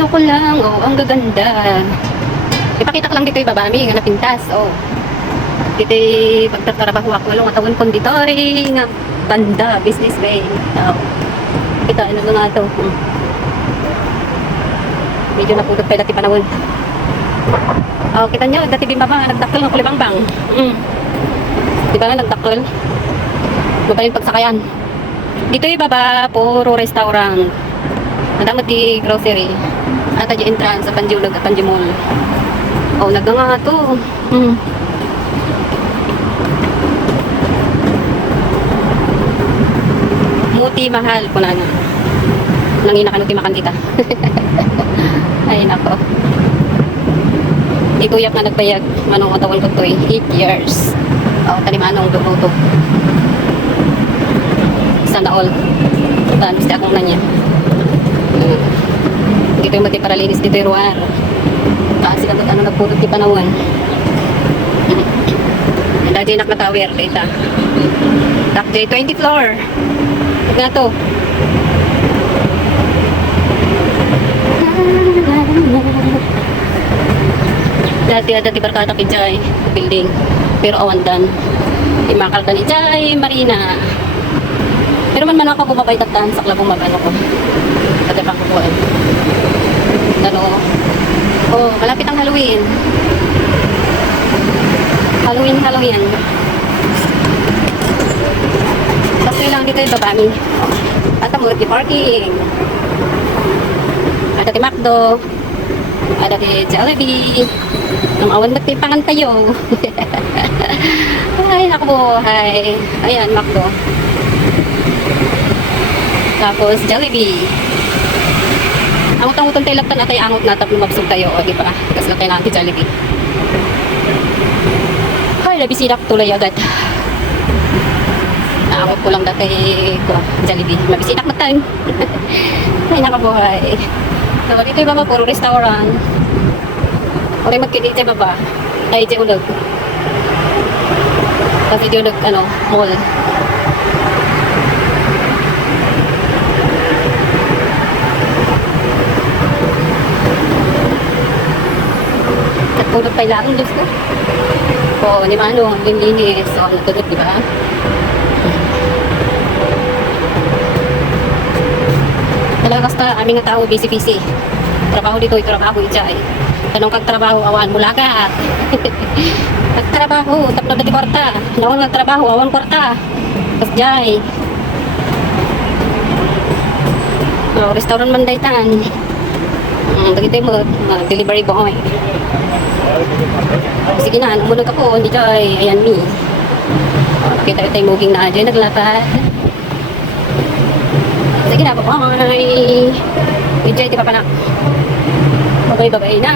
Ano ko lang, oh, ang gaganda. Ipakita ko lang dito yung babami, nga napintas, oh. Dito yung pagtatrabaho ako, walong atawon konditory, nga banda, business bay. Oh. Kita, ano nga ito. Medyo napulot pa dati panahon. Oh, kita nyo, dati bimaba, nagdakkel ng kulibangbang. Di ba nga, nagdakkel? Baba yung pagsakayan. Dito yung baba, puro restaurant. Nadamot di grocery. At di entrance sa Panjiulog at Panjimol. Oh, naganga to. Muti mahal ko na. Nangina kanuti makan kita. Ay nako. Di kuyak na nagbayag. Manong atawal ko to 8 years. Oh, talimanong dugo to. Sana all. Dan gusto akong na niya. Dito yung mati para linis dito yung ruar. Kasi ano nagpulot di panawan. Dahil nak na tower data. Tak J 20 floor. Huwag na to. Dati barkada ki Jai building. Pero awandan. Imakal ka ni Jai Marina. Pero man ako bumabay tatan sa klabong magano ko. Pati pa ko ano. Oh, malapit ang Halloween. Halloween. Tapos lang dito yung babami. At ang multi parking. Ada di McDo. Ada di Jollibee. Ang awan ba't pangan tayo. Ay, nakubuhay. Ayan, McDo. Tapos Jollibee. Ang utang-utang tayo lagtan at ay angot na tapos lumabsog tayo, o diba? Kasi lang kailangan ti Jollibee. Ay, labisinak tulay agad. Naangot ko lang dati ko, Jollibee. Mabisinak na time. Ay, nakabuhay. So, dito yung baba, puro restaurant. O rin magkidit yung baba. Ay, di ulog. Kasi di ulog, ano, mall. Pulot pa ilang, Diyos ko. O, di ba ano, linis. O, natulog, di ba? Talaga basta aming nga tao, busy-busy. Trabaho dito, trabaho ijay. Tanong kag trabaho, awan mula ka. Nagtrabaho, tapos na di kwarta. Naon nagtrabaho, awan kwarta. Tapos jay. O, restaurant man daytan. Bagay mo, delivery boy. Sige na, mulog ako, hindi joy. Ayan me. Kita tayo moving na dyan, naglatad. Sige na, bye-bye. Enjoy, di pa pa na. Bye-bye na.